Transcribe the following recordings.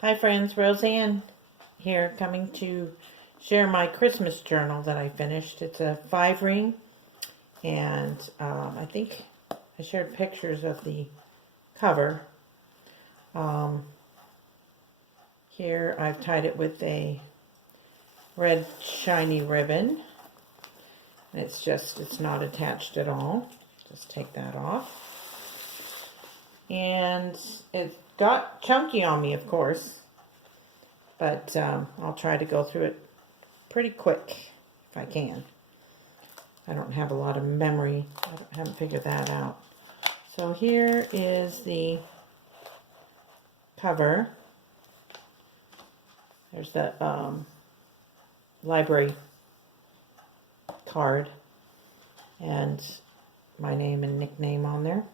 Hi friends, Roseanne here, coming to share my Christmas journal that I finished. It's a 5-ring, and I think I shared pictures of the cover. Here I've tied it with a red shiny ribbon. It's not attached at all. Just take that off. And it got chunky on me, of course, but I'll try to go through it pretty quick if I can. I don't have a lot of memory. I haven't figured that out. So here is the cover. There's the library card and my name and nickname on there.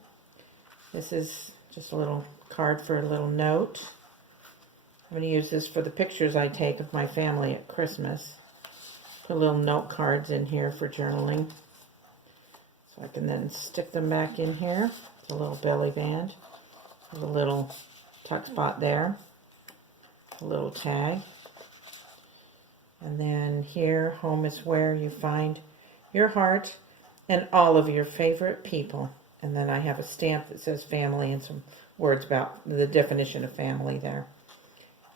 This is just a little card for a little note. I'm going to use this for the pictures I take of my family at Christmas. Put little note cards in here for journaling. So I can then stick them back in here. It's a little belly band. There's a little tuck spot there. A little tag. And then here, home is where you find your heart and all of your favorite people. And then I have a stamp that says family and some words about the definition of family there.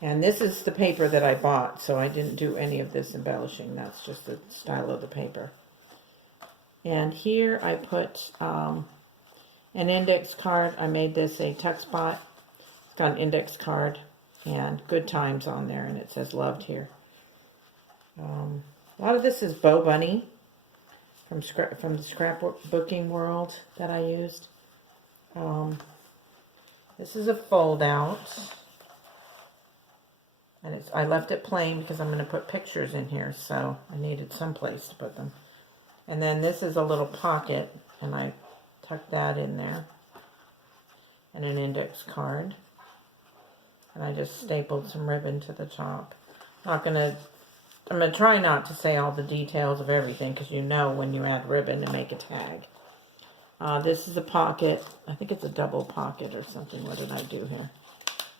And this is the paper that I bought, so I didn't do any of this embellishing. That's just the style of the paper. And here I put an index card. I made this a tuck spot. It's got an index card and good times on there, and it says loved here. A lot of this is Bobunny from the scrapbooking world that I used. This is a fold out, and I left it plain because I'm going to put pictures in here, so I needed some place to put them. And then this is a little pocket, and I tucked that in there, and an index card, and I just stapled some ribbon to the top. I'm going to try not to say all the details of everything, because you know when you add ribbon to make a tag. This is a pocket. I think it's a double pocket or something. What did I do here?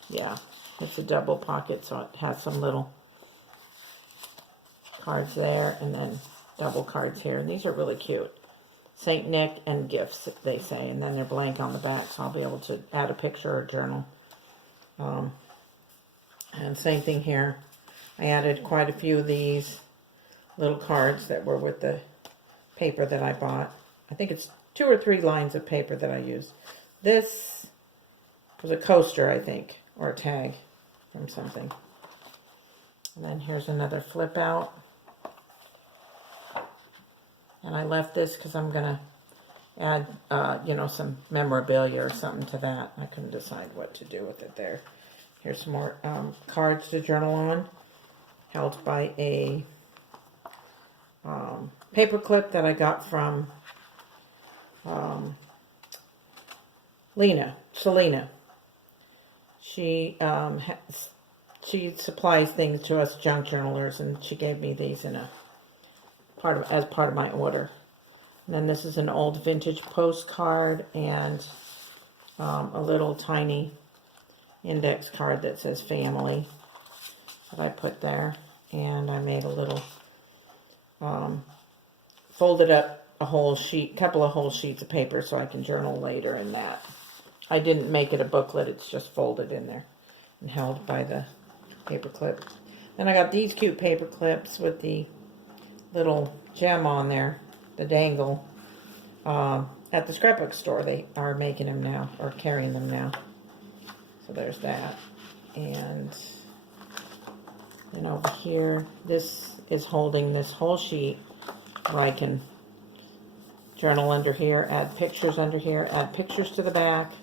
Yeah, it's a double pocket, so it has some little cards there, and then double cards here. And these are really cute. Saint Nick and gifts, they say, and then they're blank on the back, so I'll be able to add a picture or journal. And same thing here. I added quite a few of these little cards that were with the paper that I bought. I think it's 2 or 3 lines of paper that I used. This was a coaster, I think, or a tag from something. And then here's another flip out. And I left this because I'm going to add, some memorabilia or something to that. I couldn't decide what to do with it there. Here's some more cards to journal on, held by a paper clip that I got from Selena. She supplies things to us junk journalers, and she gave me these in as part of my order. And then this is an old vintage postcard and a little tiny index card that says family that I put there. And I made a little folded up couple of whole sheets of paper so I can journal later in that. I didn't make it a booklet, it's just folded in there and held by the paper clip. Then I got these cute paper clips with the little gem on there, the dangle. At the scrapbook store, they are making them now, or carrying them now. So there's that. And then over here, this is holding this whole sheet where I can journal under here, add pictures under here, add pictures to the back.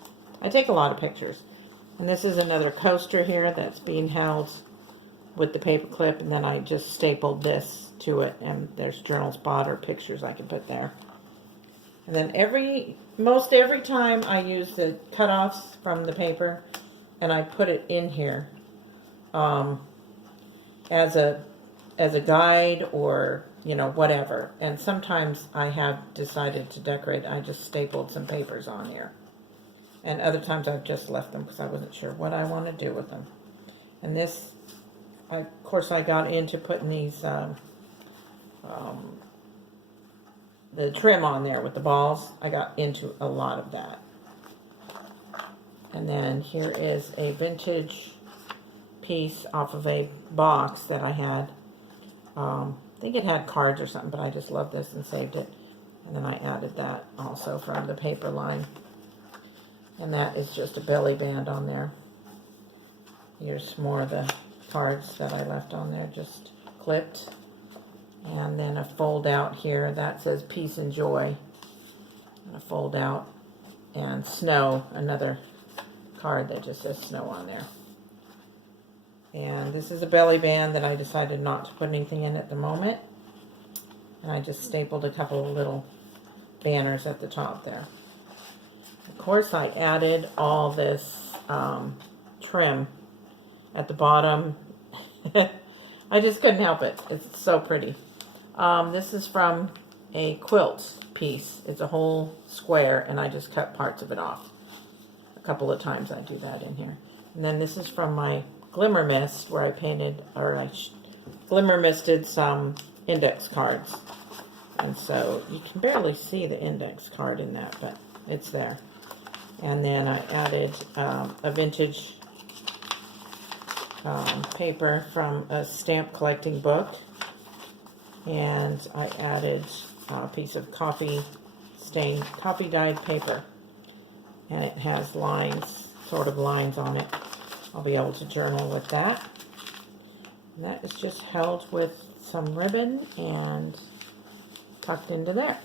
I take a lot of pictures. And this is another coaster here that's being held with the paper clip, and then I just stapled this to it, and there's journal spot or pictures I can put there. And then most every time I use the cutoffs from the paper, and I put it in here as a guide, or whatever. And sometimes I have decided to decorate. I just stapled some papers on here, and other times I've just left them because I wasn't sure what I want to do with them. And this, of course, I got into putting these, the trim on there with the balls. I got into a lot of that. And then here is a vintage piece off of a box that I had. I think it had cards or something, but I just loved this and saved it. And then I added that also from the paper line. And that is just a belly band on there. Here's more of the cards that I left on there, just clipped. And then a fold out here that says peace and joy. And a fold out. And snow, another card that just says snow on there. And this is a belly band that I decided not to put anything in at the moment. And I just stapled a couple of little banners at the top there. Of course, I added all this trim at the bottom. I just couldn't help it. It's so pretty. This is from a quilt piece. It's a whole square, and I just cut parts of it off. A couple of times I do that in here. And then this is from my Glimmer Mist, where I painted, or I Glimmer Misted some index cards. And so you can barely see the index card in that, but it's there. And then I added a vintage paper from a stamp collecting book. And I added a piece of coffee dyed paper. And it has lines, sort of lines on it. I'll be able to journal with that. And that is just held with some ribbon and tucked into there.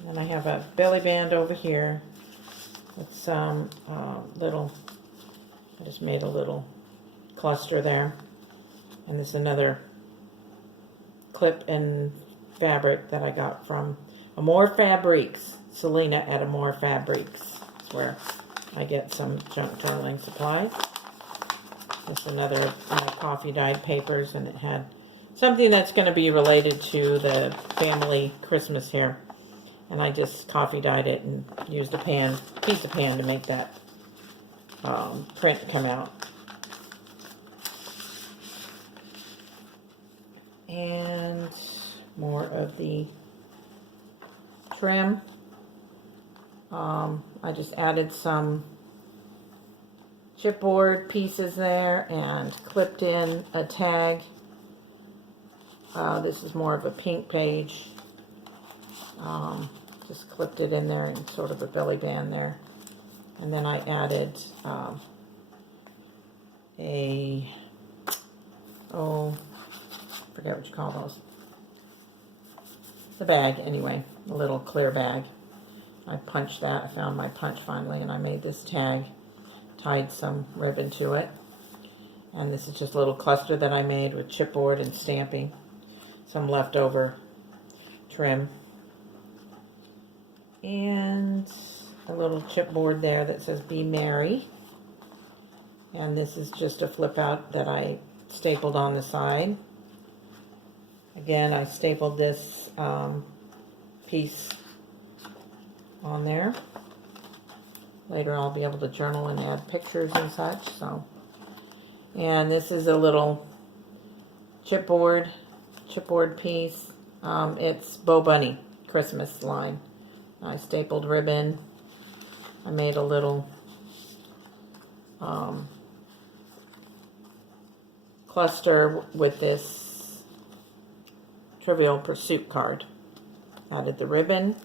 And then I have a belly band over here with some little, I just made a little cluster there. And this is another clip and fabric that I got from Amore Fabriques. Selena at Amore Fabriques. That's where I get some junk journaling supplies. This is another of my coffee dyed papers, and it had something that's going to be related to the family Christmas here. And I just coffee dyed it and used a piece of pan to make that print come out. And more of the trim. I just added some chipboard pieces there and clipped in a tag. This is more of a pink page. Just clipped it in there in sort of a belly band there. And then I added forget what you call those. The bag, anyway, a little clear bag. I punched that. I found my punch finally, and I made this tag, tied some ribbon to it. And this is just a little cluster that I made with chipboard and stamping. Some leftover trim. And a little chipboard there that says Be Merry. And this is just a flip out that I stapled on the side. Again, I stapled this piece on there. Later I'll be able to journal and add pictures and such. So, and this is a little chipboard piece. It's Bobunny Christmas line. I stapled ribbon. I made a little cluster with this Trivial Pursuit card. Added the ribbon.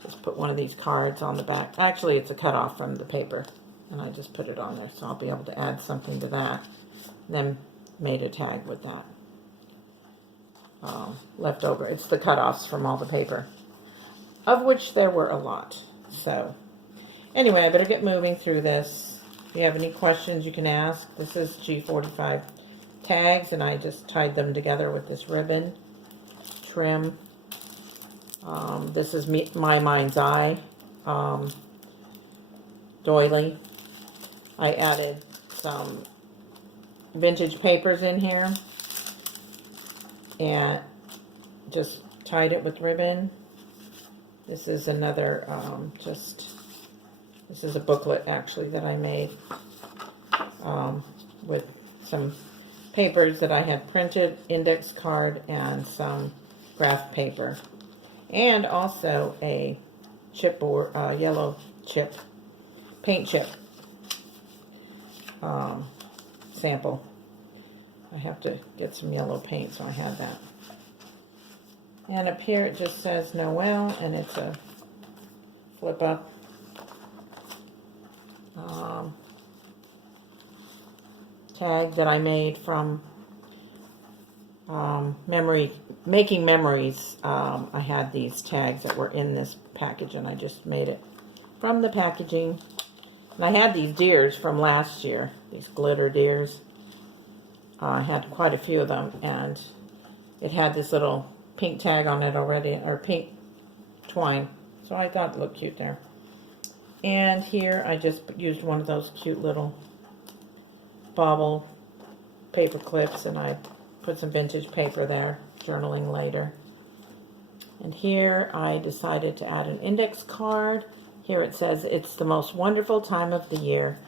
Just put one of these cards on the back. Actually, it's a cutoff from the paper. And I just put it on there. So I'll be able to add something to that. And then made a tag with that. Left over. It's the cutoffs from all the paper. Of which there were a lot. So, anyway, I better get moving through this. If you have any questions, you can ask. This is G45 tags, and I just tied them together with this ribbon. Trim. This is My Mind's Eye doily. I added some vintage papers in here and just tied it with ribbon. This is another this is a booklet actually that I made with some papers that I had printed, index card, and some graph paper. And also a chipboard, yellow chip, paint chip sample. I have to get some yellow paint, so I have that. And up here it just says Noel, and it's a flip up. Tag that I made from making memories. I had these tags that were in this package, and I just made it from the packaging. And I had these deers from last year, these glitter deers. I had quite a few of them, and it had this little pink tag on it already, or pink twine, so I thought it looked cute there. And here I just used one of those cute little bobble paper clips, and I put some vintage paper there, journaling later. And here I decided to add an index card. Here it says, "It's the most wonderful time of the year."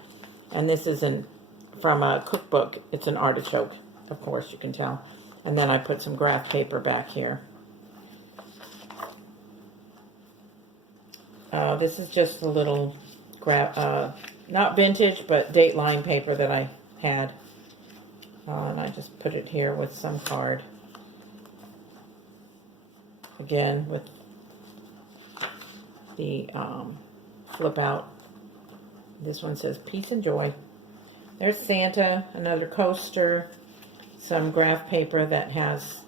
And this is from a cookbook. It's an artichoke, of course, you can tell. And then I put some graph paper back here. This is just a little not vintage, but Dateline paper that I had. And I just put it here with some card. Again, with the flip out. This one says peace and joy. There's Santa, another coaster, some graph paper that has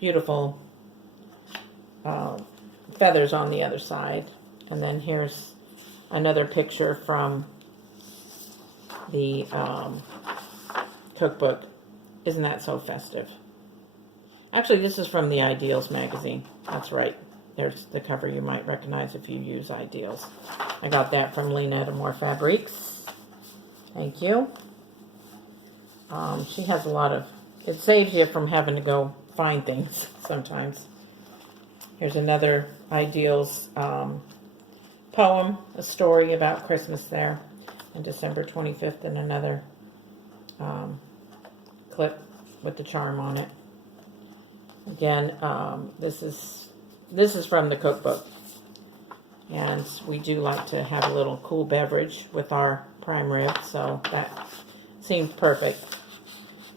beautiful feathers on the other side. And then here's another picture from the cookbook. Isn't that so festive? Actually, this is from the Ideals magazine. That's right. There's the cover you might recognize if you use Ideals. I got that from Lynetta Moore Fabrics. Thank you. She has a lot of... It saves you from having to go find things sometimes. Here's another Ideals poem, a story about Christmas there, on December 25th, and another clip with the charm on it. Again, this is from the cookbook, and we do like to have a little cool beverage with our prime rib, so that seemed perfect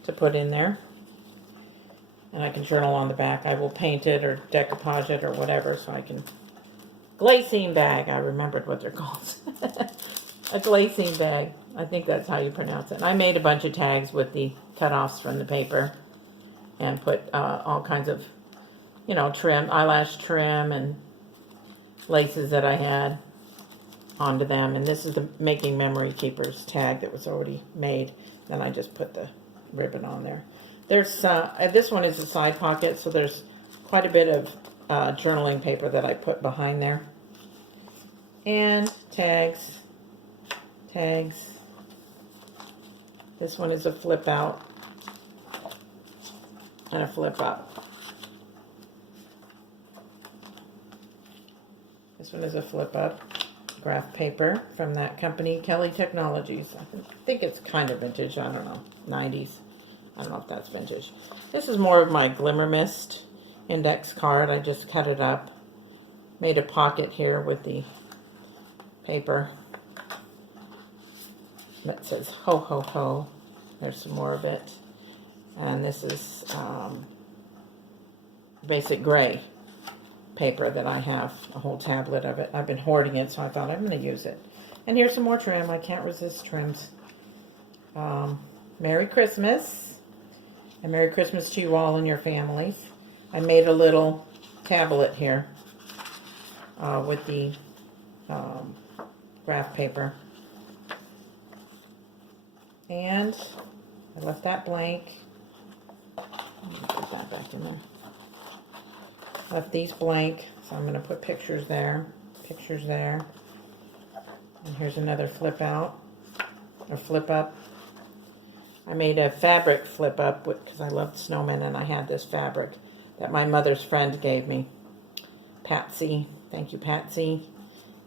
to put in there. And I can journal on the back. I will paint it or decoupage it or whatever, so I can... Glacine bag, I remembered what they're called. A glacine bag. I think that's how you pronounce it. And I made a bunch of tags with the cutoffs from the paper and put all kinds of, trim, eyelash trim and laces that I had onto them. And this is the Making Memory Keepers tag that was already made. Then I just put the ribbon on there. There's this one is a side pocket, so there's quite a bit of journaling paper that I put behind there. And tags. This one is a flip out and a flip up. This one is a flip up graph paper from that company, Kelly Technologies. I think it's kind of vintage. I don't know, 90s. I don't know if that's vintage. This is more of my Glimmer Mist index card. I just cut it up, made a pocket here with the paper that says ho ho ho. There's some more of it, and this is basic gray paper that I have a whole tablet of it. I've been hoarding it, so I thought I'm going to use it. And here's some more trim. I can't resist trims. Merry Christmas, and Merry Christmas to you all and your families. I made a little tablet here with the graph paper. And I left that blank. Let me put that back in there. Left these blank, so I'm going to put pictures there. And here's another flip out, or flip up. I made a fabric flip up because I loved snowmen, and I had this fabric that my mother's friend gave me. Patsy. Thank you, Patsy.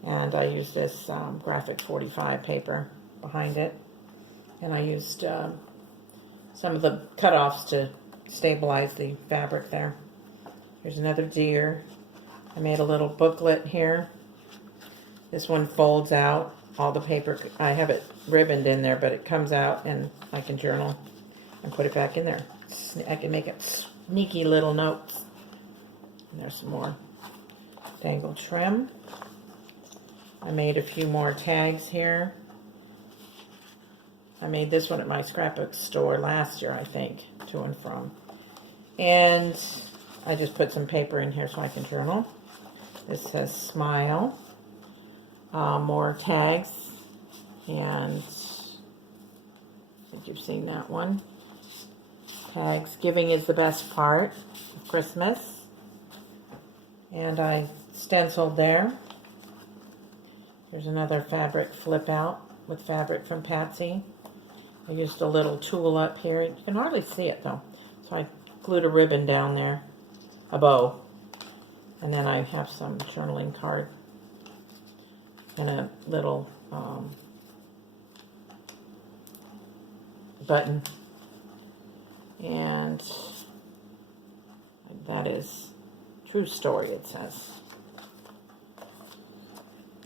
And I used this graphic 45 paper behind it. And I used some of the cutoffs to stabilize the fabric there. Here's another deer. I made a little booklet here. This one folds out. All the paper, I have it ribboned in there, but it comes out and I can journal and put it back in there. I can make it sneaky little notes. And there's some more dangle trim. I made a few more tags here. I made this one at my scrapbook store last year, I think, to and from. And I just put some paper in here so I can journal. This says smile. More tags. And I think you've seen that one. Tags. Giving is the best part of Christmas. And I stenciled there. Here's another fabric flip out with fabric from Patsy. I used a little tool up here. You can hardly see it though. So I glued a ribbon down there, a bow. And then I have some journaling card and a little button. And that is true story, it says.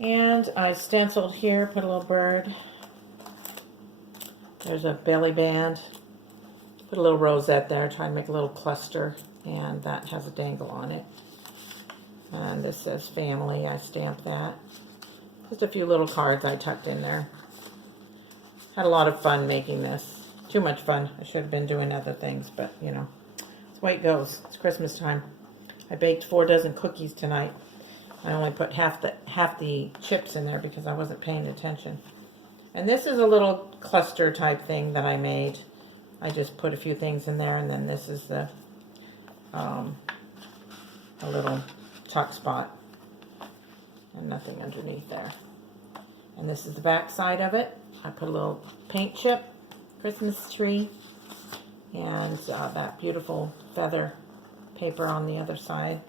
And I stenciled here, put a little bird. There's a belly band. Put a little rosette there, trying to make a little cluster. And that has a dangle on it. And this says family. I stamped that. Just a few little cards I tucked in there. Had a lot of fun making this. Too much fun. I should have been doing other things, but you know, it's the way it goes. It's Christmas time. I baked 4 dozen cookies tonight. I only put half the chips in there because I wasn't paying attention. And this is a little cluster type thing that I made. I just put a few things in there, and then this is the a little tuck spot, and nothing underneath there. And this is the back side of it. I put a little paint chip, Christmas tree, and that beautiful feather paper on the other side.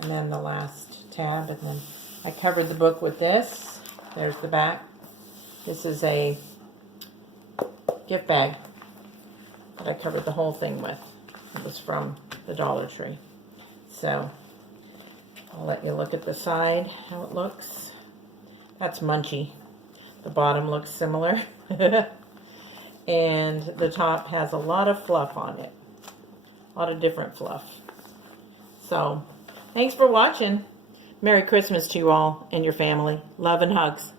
And then the last tab, and then I covered the book with this. There's the back. This is a gift bag that I covered the whole thing with. It was from the Dollar Tree. So I'll let you look at the side, how it looks. That's Munchie. The bottom looks similar. And the top has a lot of fluff on it. A lot of different fluff. So, thanks for watching. Merry Christmas to you all and your family. Love and hugs.